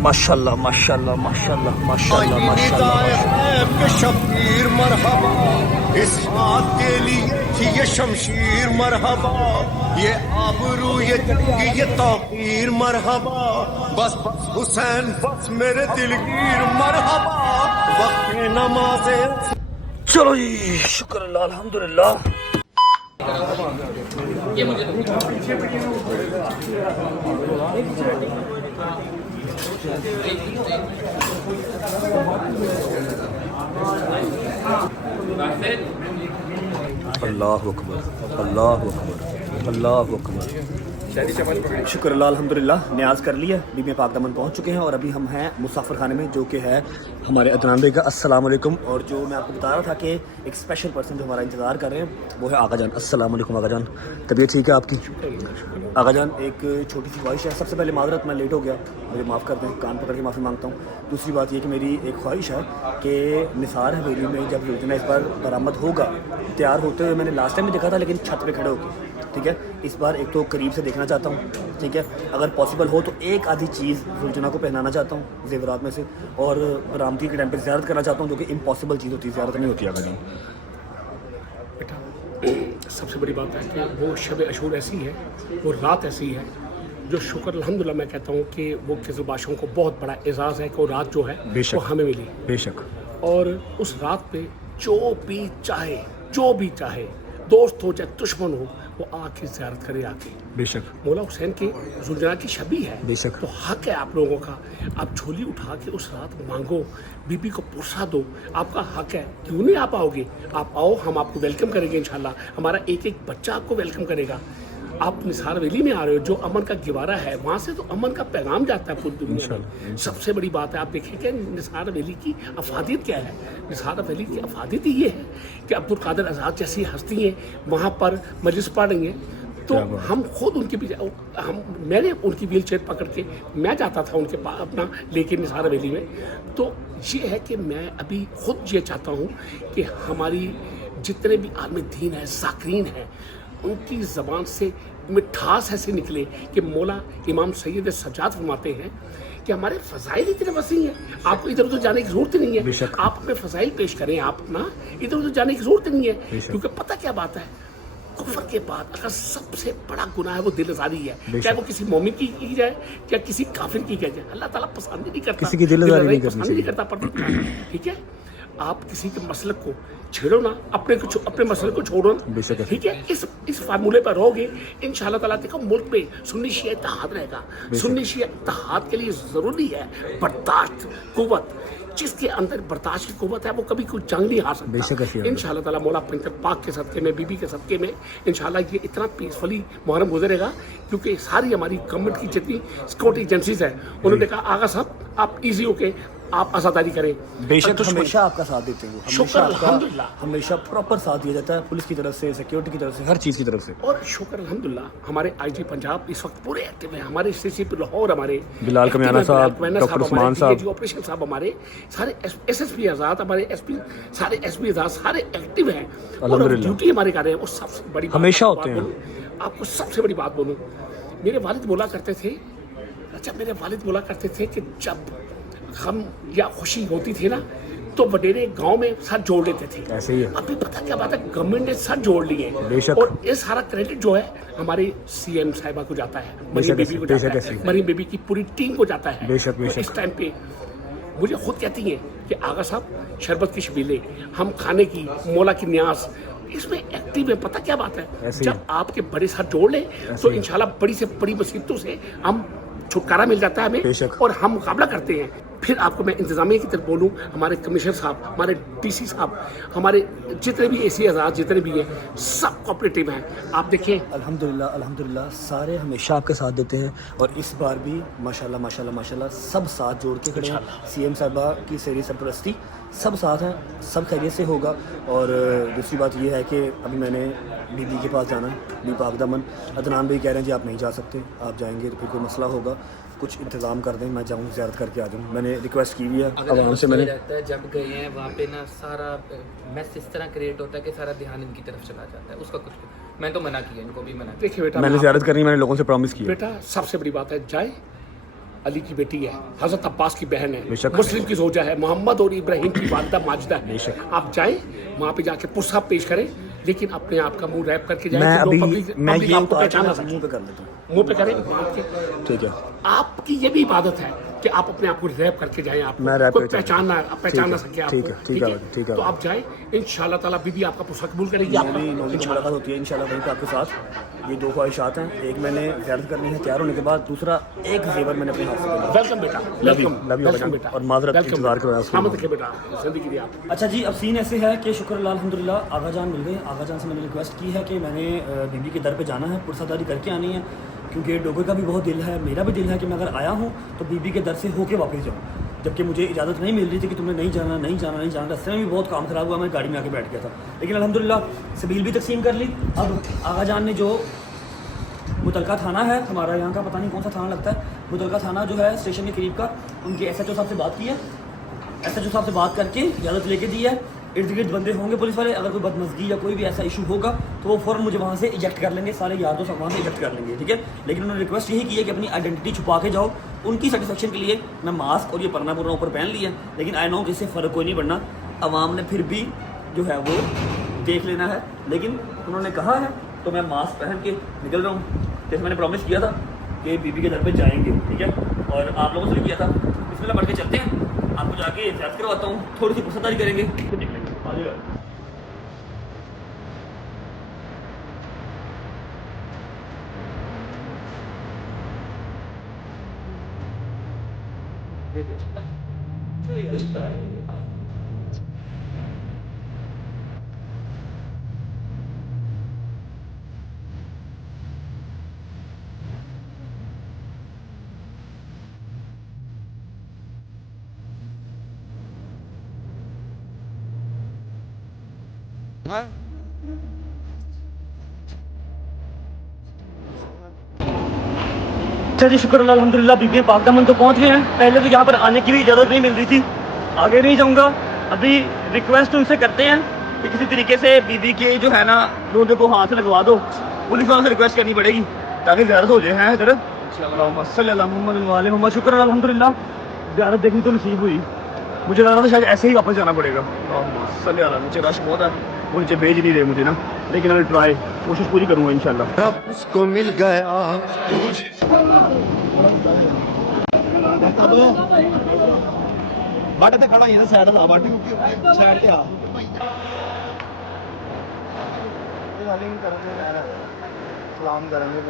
माशाल्लाह माशाल्लाह माशाल्लाह माशाल्लाह माशाल्लाह। के शबीर मरहबा, इस हाथ के लिए थी ये शमशीर मरहबा, ये आबरू ये जंगी ये तौकीर मरहबा, बस बस हुसैन बस मेरे दिलगीर मरहबा, वक्त नमाज़े। चलो जी, शुक्र अल्लाह अल्हम्दुलिल्लाह। अल्लाह अकबर अल्लाह अकबर अल्लाह अकबर। शुक्र अल्लाह अल्हम्दुलिल्लाह, न्याज कर लिया, बीबी पाक दामन पहुंच चुके हैं और अभी हम हैं मुसाफिर खाने में, जो कि है हमारे अदनान भाई का। अस्सलाम वालेकुम। और जो मैं आपको बता रहा था कि एक स्पेशल पर्सन जो हमारा इंतज़ार कर रहे हैं वो है आगा जान। अस्सलाम वालेकुम आगा जान, तबीयत ठीक है आपकी? आगा जान, एक छोटी सी ख्वाहिश है। सबसे पहले माजरत, मैं लेट हो गया, मुझे माफ़ कर दें, कान पकड़ के माफ़ी मांगता हूँ। दूसरी बात ये कि मेरी एक ख्वाहिश है कि निसार हवेली में जब योजना इस बार बरामद होगा, तैयार होते हुए मैंने लास्ट टाइम भी देखा था, लेकिन छत पे खड़े होकर, ठीक है, इस बार एक तो करीब से देखना चाहता हूँ, ठीक है, अगर पॉसिबल हो तो एक आधी चीज़ जुलजना को पहनाना चाहता हूँ जेवरात में से, और बरामदी के टाइम पे ज़ियारत करना चाहता हूँ, जो कि इम्पॉसिबल चीज़ होती है, ज़ियारत नहीं होती आगे। बेटा, सबसे बड़ी बात है कि वो शब अशूर ऐसी है, वो रात ऐसी है जो शुक्र अल्हम्दुलिल्लाह मैं कहता हूँ कि वो किज़बाशों को बहुत बड़ा एजाज़ है कि वो रात जो है वो हमें मिली। बेशक। और उस रात पे जो भी चाहे, दोस्त हो चाहे दुश्मन हो, वो आके ज़ियारत करे आके। बेशक। मौला हुसैन के जुलजना की शबी है, बेशक। तो हक है आप लोगों का, आप झोली उठा के उस रात मांगो, बीबी को पुरसा दो, आपका हक है। क्यों नहीं आ पाओगे? आप आओ, हम आपको वेलकम करेंगे इंशाल्लाह। हमारा एक एक बच्चा आपको वेलकम करेगा। आप निसार वैली में आ रहे हो, जो अमन का गिवारा है, वहाँ से तो अमन का पैगाम जाता है पूरी दुनिया में। सबसे बड़ी बात है, आप देखिए कि निसार वैली की अफादियत क्या है। निसार वैली की अफादियत ये है कि अब्दुल कादिर आज़ाद जैसी हस्ती हैं वहाँ पर मजलिस पढ़ेंगे, तो हम खुद उनके पीछे, मैंने उनकी व्हील चेयर पकड़ के मैं जाता था उनके पास अपना लेके निसार वैली में। तो ये है कि मैं अभी खुद ये चाहता हूँ कि हमारी जितने भी आलम दीन है, ज़ाकिरीन हैं, उनकी ज़बान से मिठास ऐसे निकले कि मौला इमाम सैयद सज्जाद फरमाते हैं कि हमारे फ़ज़ाइल इतने वसी हैं, आपको इधर उधर जाने की ज़रूरत नहीं है। आप अपने फ़ज़ाइल पेश करें, आप अपना इधर उधर जाने की ज़रूरत नहीं है। क्योंकि पता क्या बात है, कुफ्र के बाद अगर सबसे बड़ा गुनाह है वो दिल आज़ारी है, चाहे वो किसी मोमिन की जाए या किसी काफिर की जाए। अल्लाह ताला पसंद नहीं करता, किसी की दिल आज़ारी नहीं करता, ठीक है। आप किसी के मसलक को छेड़ो ना, अपने मसले को छोड़ो ना, ठीक है। इस फार्मूले पर रहोगे, इंशाल्लाह ताला देखो मुल्क में सुन्नी शिया इत्तेहाद रहेगा। सुन्नी शिया इत्तेहाद के लिए ज़रूरी है बर्दाश्त, कुव्वत। जिसके अंदर बर्दाश्त की कुव्वत है वो कभी कोई जंग नहीं हार सकता। इंशाल्लाह ताला मौला पैंतर पाक के सदके में, बीबी के सदके में, इंशाल्लाह ये इतना पीसफुली मुहर्रम गुजरेगा, क्योंकि सारी हमारी गवर्नमेंट की जितनी सिक्योरिटी एजेंसीज है, उन्होंने कहा आगा साहब आप ईजी होके आप आज़ादारी करें। बेशक, हमेशा आपका साथ देते हैं, शुक्र अल्हम्दुलिल्लाह, हमेशा प्रॉपर साथ दिया जाता है, पुलिस की तरफ से, सिक्योरिटी की तरफ से, हर चीज़ की तरफ से। और शुक्र अल्हम्दुलिल्लाह हमारे आईजी पंजाब इस वक्त पूरे एक्टिव हैं, हमारे सीसीपी लाहौर, हमारे बिलाल कमियाना साहब, डॉक्टर उस्मान साहब, ऑपरेशन साहब, हमारे सारे एसएसपी आज़ाद, हमारे एसपी, सारे एसपी आज़ाद, सारे एक्टिव हैं और ड्यूटी हमारे कर रहे हैं। और सबसे बड़ी हमेशा होते हैं। आपको सबसे बड़ी बात बोलूँ, मेरे वालिद बोला करते थे, मेरे वालिद बोला करते थे कि जब हम या खुशी होती थी ना, तो वडेरे गांव में साथ जोड़ लेते थे। ऐसे ही है। अभी पता क्या बात है, गवर्नमेंट ने साथ जोड़ लिए, और ये सारा क्रेडिट जो है हमारे सीएम साहिबा को जाता है, मरीम बेबी को जाता है, मरीम बेबी की पूरी टीम को जाता है। बेशक बेशक। इस टाइम पे मुझे खुद कहती हैं कि आगा साहब शरबत की शबीले, हम खाने की, मौला की न्यास, इसमें एक्टिव है। पता क्या बात है, जब आपके बड़े साथ जोड़ लें तो इंशाल्लाह बड़ी से बड़ी मुसीबतों से हम छुटकारा मिल जाता है हमें, और हम मुकाबला करते हैं। फिर आपको मैं इंतजामिया की तरफ बोलूँ, हमारे कमिश्नर साहब, हमारे डीसी साहब, हमारे जितने भी एसी आज़ाद जितने भी हैं, सब कोऑपरेटिव हैं। आप देखिए अल्हम्दुलिल्लाह अल्हम्दुलिल्लाह, सारे हमेशा आपके साथ देते हैं, और इस बार भी माशाल्लाह माशाल्लाह माशाल्लाह सब साथ जोड़ के खड़े हैं। सीएम साहिबा की सेरी सरपरस्ती, सब साथ हैं, सब खैरियत से होगा। और दूसरी बात यह है कि अभी मैंने बीबी के पास जाना है, बीबी पाक दामन। अदनान भाई कह रहे हैं जी आप नहीं जा सकते, आप जाएंगे तो फिर कोई मसला होगा, कुछ इंतज़ाम कर दें, मैं जाऊँ ज़ियारत करके आ जाऊँ। मैंने रिक्वेस्ट की हुई है अगर आवाम से। मैंने रहता है जब गए हैं वहाँ पे ना सारा मैस इस तरह क्रिएट होता है कि सारा ध्यान इनकी तरफ चला जाता है, उसका कुछ मैं तो मना किया, इनको भी मना किया। देखिए बेटा, मैंने ज़ियारत करनी, मैंने लोगों से प्रॉमिस किया। बेटा सबसे बड़ी बात है, जाए अली की बेटी है, हजरत अब्बास की बहन है, बेशक। मुस्लिम की जोजा है, मोहम्मद और इब्राहिम की वालिदा माजिदा है। आप जाए वहाँ पे जाके पुरसा पेश करें, लेकिन अपने आप का मुंह रैप करके जाए। मैं कि अभी पब्लिक मैं ये आपको उतार पहचाना के मुंह पे कर लेता हूँ। मुंह पे करें वहाँ के। ठीक है, आपकी ये भी इबादत है कि आप अपने आप को रैप करके जाएं, आप मैं रैप कोई करके पहचान ना सके आपको। ठीक है, ठीक है। तो आप जाए, इंशाल्लाह ताला बीबी आपका पुरसा कबूल करेगी। मेरी नौकरी की मुलाकात होती है इंशाल्लाह वहीं पे आपके साथ। ये 2 ख्वाहिशात हैं, एक मैंने ज़ियारत करनी है तैयार होने के बाद, दूसरा एक जेवर मैंने अपने हाथ से करना है। वेलकम बेटा, वेलकम बेटा, और माजरत इंतजार करो। सामत रखे बेटा, जिंदगी दी आप। अच्छा जी, अब सीन ऐसे है कि शुक्र अल्हम्दुलिल्लाह आगा जान मिल गए। आगा जान से मैंने रिक्वेस्ट की है कि मैंने बीबी के दर पे जाना है, पुरसादारी करके आनी है, क्योंकि डोगे का भी बहुत दिल है, मेरा भी दिल है कि मैं अगर आया हूँ तो बीबी के दर से होके वापस जाऊँ। जबकि मुझे इजाज़त नहीं मिल रही थी कि तुमने नहीं जाना, नहीं जाना, नहीं जाना। रास्ते में भी बहुत काम ख़राब हुआ, मैं गाड़ी में आके बैठ गया था, लेकिन अल्हम्दुलिल्लाह सबील भी तकसीम कर ली। अब आगा जान ने जो मुतलका थाना है हमारा, यहाँ का पता नहीं कौन सा थाना लगता है, मुतलका थाना जो है स्टेशन के करीब का, उनके SHO साहब से बात की है। SHO साहब से बात करके इजाज़त लेके दी है। इर्द गिर्द बंदे होंगे पुलिस वाले, अगर कोई बदमज़गी या कोई भी ऐसा इशू होगा तो वो फ़ौरन मुझे वहाँ से इजेक्ट कर लेंगे, सारे यार दोस्त वहाँ से इजेक्ट कर लेंगे, ठीक है। लेकिन उन्होंने रिक्वेस्ट यही की है कि अपनी आइडेंटिटी छुपा के जाओ। उनकी सेटिस्फेक्शन के लिए मैं मास्क और ये परना पुरना ऊपर पहन लिया, लेकिन आई नो कि इससे फ़र्क कोई नहीं पड़ना। अवाम ने फिर भी जो है वो देख लेना है, लेकिन उन्होंने कहा है तो मैं मास्क पहन के निकल रहा हूँ, जैसे मैंने प्रॉमिस किया था कि बीबी के दर पे जाएंगे, ठीक है। और आप लोगों से भी किया था। बिस्मिल्लाह पढ़ के चलते हैं, आपको जाके इजाज़त करवाता हूँ, थोड़ी सी पुरसदारी करेंगे, फिर निकलेंगे। आ जाइए। अच्छा जी, शुक्र अल्हम्दुलिल्लाह बीबी पाक दामन तो पहुंच गए हैं। पहले तो यहाँ पर आने की भी इजाज़त नहीं मिल रही थी, आगे नहीं जाऊँगा। अभी रिक्वेस्ट उनसे करते हैं कि किसी तरीके से बीबी के जो है ना रोज़े को हाथ लगवा दो। पुलिस वालों से रिक्वेस्ट करनी पड़ेगी ताकि ज़ियारत हो जाए हैं इधर। मोहम्मद शुक्र अल्हम्दुलिल्लाह ज़ियारत देखनी तो नसीब हुई। मुझे लग रहा था शायद ऐसे ही वापस जाना पड़ेगा। मुझे रश बहुत है, वो नीचे भेज नहीं रहे मुझे ना, लेकिन अभी ट्राई कोशिश पूरी करूँगा इंशाल्लाह। रब उसको मिल गया। बट ते खड़ा ये साइड ला, बट साइड पे आ। सलाम करेंगे।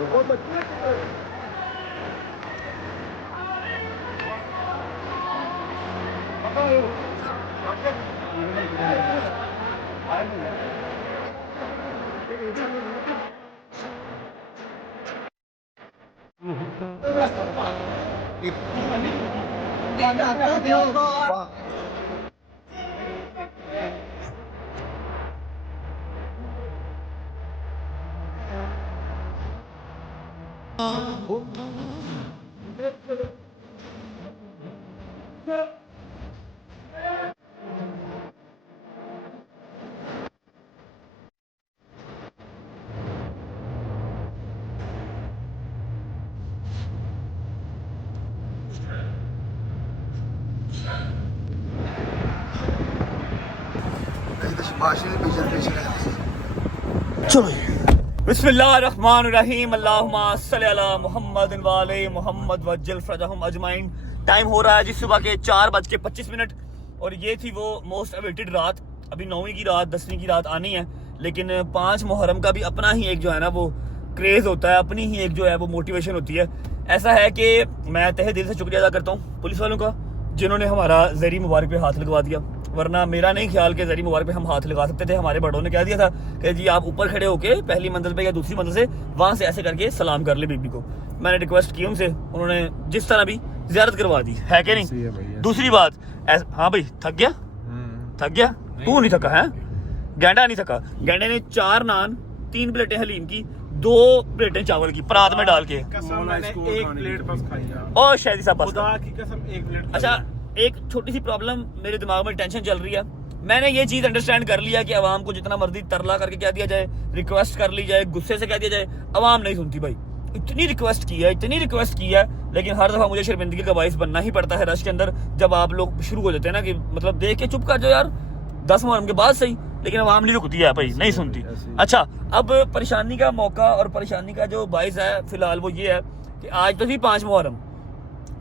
बिस्मिल्लाहिर्रहमानिर्रहीम, अल्लाहुम्मा सल्ली अला मुहम्मद वाले मुहम्मद वज्जल फरजहुम अजमाइन। टाइम हो रहा है जी सुबह के 4:25 और ये थी वो मोस्ट अवेटेड रात। अभी 9वीं की रात, 10वीं की रात आनी है, लेकिन 5 मुहर्रम का भी अपना ही एक जो है ना वो क्रेज़ होता है, अपनी ही एक जो है वो मोटिवेशन होती है। ऐसा है कि मैं तहे दिल से शुक्रिया अदा करता हूँ पुलिस वालों का, जिन्होंने हमारा ज़री मुबारक पे हाथ लगवा दिया। वरना मेरा नहीं ख्याल कि ज़री मुबारक पे हम हाथ लगा सकते थे। हमारे बड़ों ने कह दिया था कि जी आप ऊपर खड़े होके पहली मंजिल पे या दूसरी मंजिल से वहाँ से ऐसे करके सलाम कर ले बीबी को। मैंने रिक्वेस्ट की उनसे, उन्होंने जिस तरह भी ज़ियारत करवा दी है कि नहीं। दूसरी बात, हाँ भाई थक गया, थक गया, तू नहीं थका है? गैंडा नहीं थका। गैंडे ने 4 नान, 3 प्लेटें हलीम की, 2 प्लेटें चावल की परात में डाल के। कसम मैंने एक प्लेट बस खाई है। और शायद साहब बस। खुदा की कसम एक प्लेट। अच्छा, एक छोटी सी प्रॉब्लम मेरे दिमाग में टेंशन चल रही है। मैंने ये चीज अंडरस्टैंड कर लिया कि आवाम को जितना मर्जी तरला करके कह दिया जाए, रिक्वेस्ट कर ली जाए, गुस्से से कह दिया जाए, आवाम नहीं सुनती भाई। इतनी रिक्वेस्ट की है, लेकिन हर दफा मुझे शर्मिंदगी का बाइस बनना ही पड़ता है रश के अंदर, जब आप लोग शुरू हो जाते हैं ना कि मतलब देख के चुप कर जाओ यार, 10 मुहर्रम के बाद सही, लेकिन आवाम नहीं रुकती है भाई, नहीं सुनती। अच्छा, अब परेशानी का मौका और परेशानी का जो बाइस है फिलहाल वो ये है कि आज तो थी 5 मुहर्रम,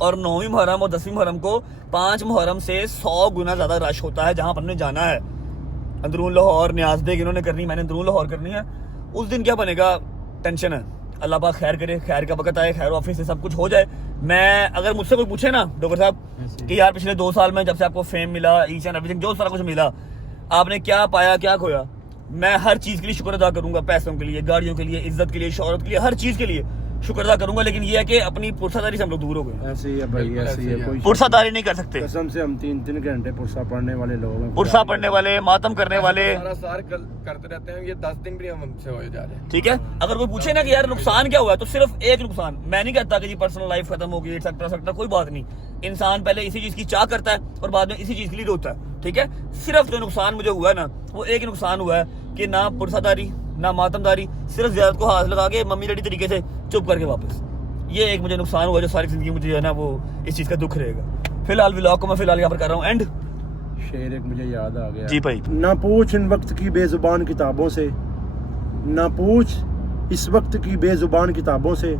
और 9वीं मुहर्रम और 10वीं मुहर्रम को 5 मुहर्रम से 100 गुना ज्यादा रश होता है जहां पर हमने जाना है। अंदरून लाहौर न्याज बेग इन्होंने करनी, मैंने अंदरून लाहौर करनी है। उस दिन क्या बनेगा, टेंशन है। अल्लाह पाक खैर करे, खैर का वक्त आए, खैर ऑफिस से सब कुछ हो जाए। मैं अगर मुझसे कोई पूछे ना डॉक्टर साहब कि यार पिछले 2 साल में जब से आपको फेम मिला, ईच एंड एवरीथिंग, जो सारा कुछ मिला, आपने क्या पाया क्या खोया, मैं हर चीज के लिए शुक्र अदा करूंगा। पैसों के लिए, गाड़ियों के लिए, इज्जत के लिए, शोहरत के लिए, हर चीज के लिए शुक्र अदा करूंगा। लेकिन ये है कि अपनी पुरसादारी से हम लोग दूर हो गए। ऐसे ही है भाई, ऐसे ही है। कोई पुरसादारी नहीं कर सकते। कसम से हम 3-3 घंटे पुरसा पढ़ने वाले लोग हैं। पुरसा पढ़ने वाले, मातम करने वाले करते रहते हैं, ये 10 दिन भी हमसे हो जा रहे हैं। ठीक है। अगर कोई पूछे ना कि यार नुकसान क्या हुआ है, तो सिर्फ एक नुकसान, मैं नहीं कहता कि जी पर्सनल लाइफ खत्म हो गई, एक्सेट्रा, कोई बात नहीं। इंसान पहले इसी चीज की चाह करता है और बाद में इसी चीज के लिए रोता है। ठीक है। सिर्फ जो नुकसान मुझे हुआ है ना, वो एक नुकसान हुआ है कि ना पुरसादारी ना मातमदारी, सिर्फ ज़ियारत को हाथ लगा के मम्मी डैडी तरीके से चुप करके वापस। ये एक मुझे नुकसान हुआ जो सारी जिंदगी मुझे है ना वो इस चीज का दुख रहेगा। फिलहाल व्लॉग को मैं फिलहाल यहाँ पर कर रहा हूँ एंड। शेर एक मुझे याद आ गया जी भाई। ना पूछ इन वक्त की बेजुबान किताबों से, ना पूछ इस वक्त की बेजुबान किताबों से,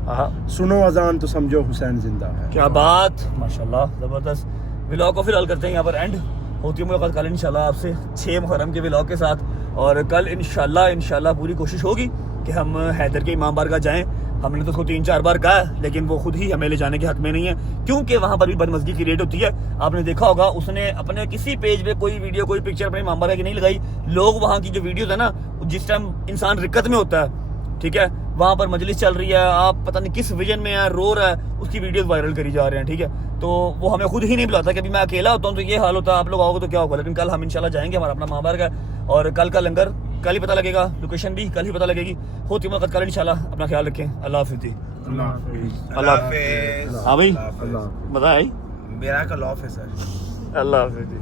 सुनो अजान तो समझो हुसैन जिंदा है। क्या बात, माशाल्लाह, जबरदस्त। व्लॉग को फिलहाल करते हैं यहाँ पर एंड। होती है मुलाकात कल इंशाल्लाह आपसे 6 मुहर्रम के व्लॉग के साथ। और कल इंशाल्लाह पूरी कोशिश होगी कि हम हैदर के इमाम बारगाह जाएं। हमने तो उसको 3-4 बार कहा, लेकिन वो खुद ही हमें ले जाने के हक में नहीं है, क्योंकि वहाँ पर भी बदमज़गी की रेट होती है। आपने देखा होगा, उसने अपने किसी पेज पे कोई वीडियो कोई पिक्चर अपने इमाम बारगाह की नहीं लगाई। लोग वहाँ की जो वीडियोज़ है ना, जिस टाइम इंसान रिक्कत में होता है, ठीक है, वहाँ पर मजलिस चल रही है, आप पता नहीं किस विजन में है, रो रहा है, उसकी वीडियोस वायरल करी जा रहे हैं। ठीक है, तो वो हमें खुद ही नहीं बुलाता कि अभी मैं अकेला होता हूँ तो ये हाल होता है, आप लोग आओगे तो क्या होगा। लेकिन कल हम इंशाल्लाह जाएंगे, हमारा अपना माँ बारगाह है, और कल का लंगर कल ही पता लगेगा, लोकेशन भी कल ही पता लगेगी। होती मुलाकात कल इंशाल्लाह। अपना ख्याल रखें। अल्लाह हाफिज़ जी। अल्लाह हाफिज़। हाँ भाई, बताए मेरा कल ऑफ है सर। अल्लाह हाफिज़ जी।